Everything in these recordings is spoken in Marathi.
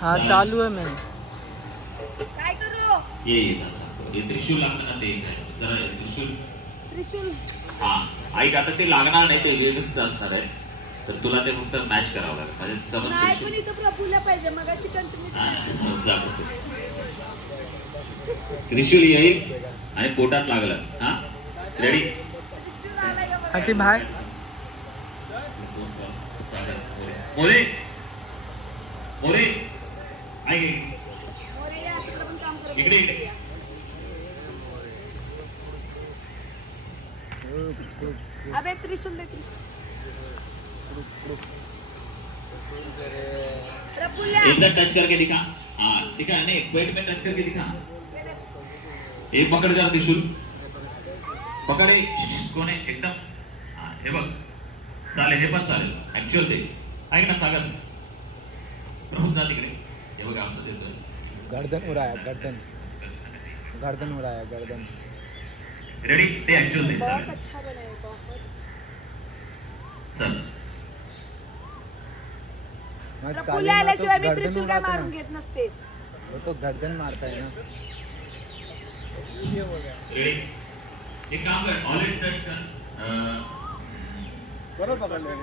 हाँ चालू है मैंने। काय करू? ये त्रिशूल लागतं ना ते जरा त्रिशूल हा ऐक आता ते लागणार नाही ते वेगळंच असणार आहे तर तुला ते फक्त मॅच करावं लागेल म्हणजे समज नाही पण इथं प्रभूला पाहिजे मग चिकन तुम्ही त्रिशूल येईल आणि पोटात लागलं हा रेडी अति भाई मोरे मोरे ऐक इकडे अबे त्रिशूल दे त्रिशूल इधर टच करके दिखा हाँ दिखा नहीं पेट में टच करके दिखा एक पकड़ जा त्रिशूल पकड़े कोण आहे एकदम हे बघ चालेल हे पण चालेल ऍक्च्युअल ते ऐक ना सागर प्रभू जा तिकडे हे बघ असं देतोय गर्दन उड़ाया गर्दन गर्दन उड़ाया गर्दन रेडी ते ऍक्च्युअल ते बहुत अच्छा बनाया बहुत चल प्रभूला आल्याशिवाय मी त्रिशूल काय मारून घेत नसते वो तो गर्दन मारता है ना रेडी एक काम कर ऑलरेडी टच कर बरोबर पकड़ ले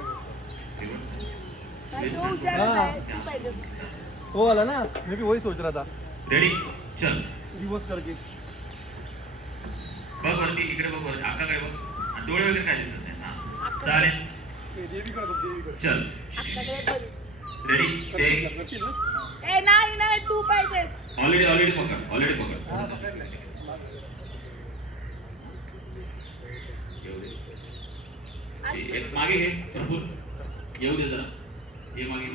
वो वाला ना मैं भी वही सोच रहा था रेडी चल रिवर्स करके बघ वरती इकडे बघ वरती आकाकडे बघ डोळे वगैरे काय दिसत नाही हा चालेल चल रेडी टेक ए नाही नाही तू पाहिजेस ऑलरेडी पकड एक मागे घे भरपूर येऊ दे जरा ये मागे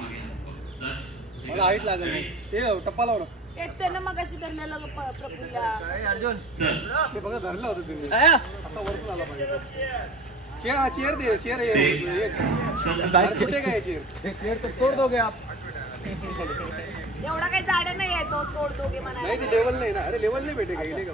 मला हाईट लागेल ते टप्पा लाव ना एक त्यानं मग अशी धरलेलं प्रभूला अर्जुन चल ते बघा धरलं होतं तुम्ही आता वरतून आला पाहिजे चेयर दे चेयर है चेयर तो तोड़ दोगे आप एवढा काही जाडा नाही आहे तो तोड दोगे म्हणा नाही ते लेवल नाही ना अरे लेवल नाही भेटेगा इलेगा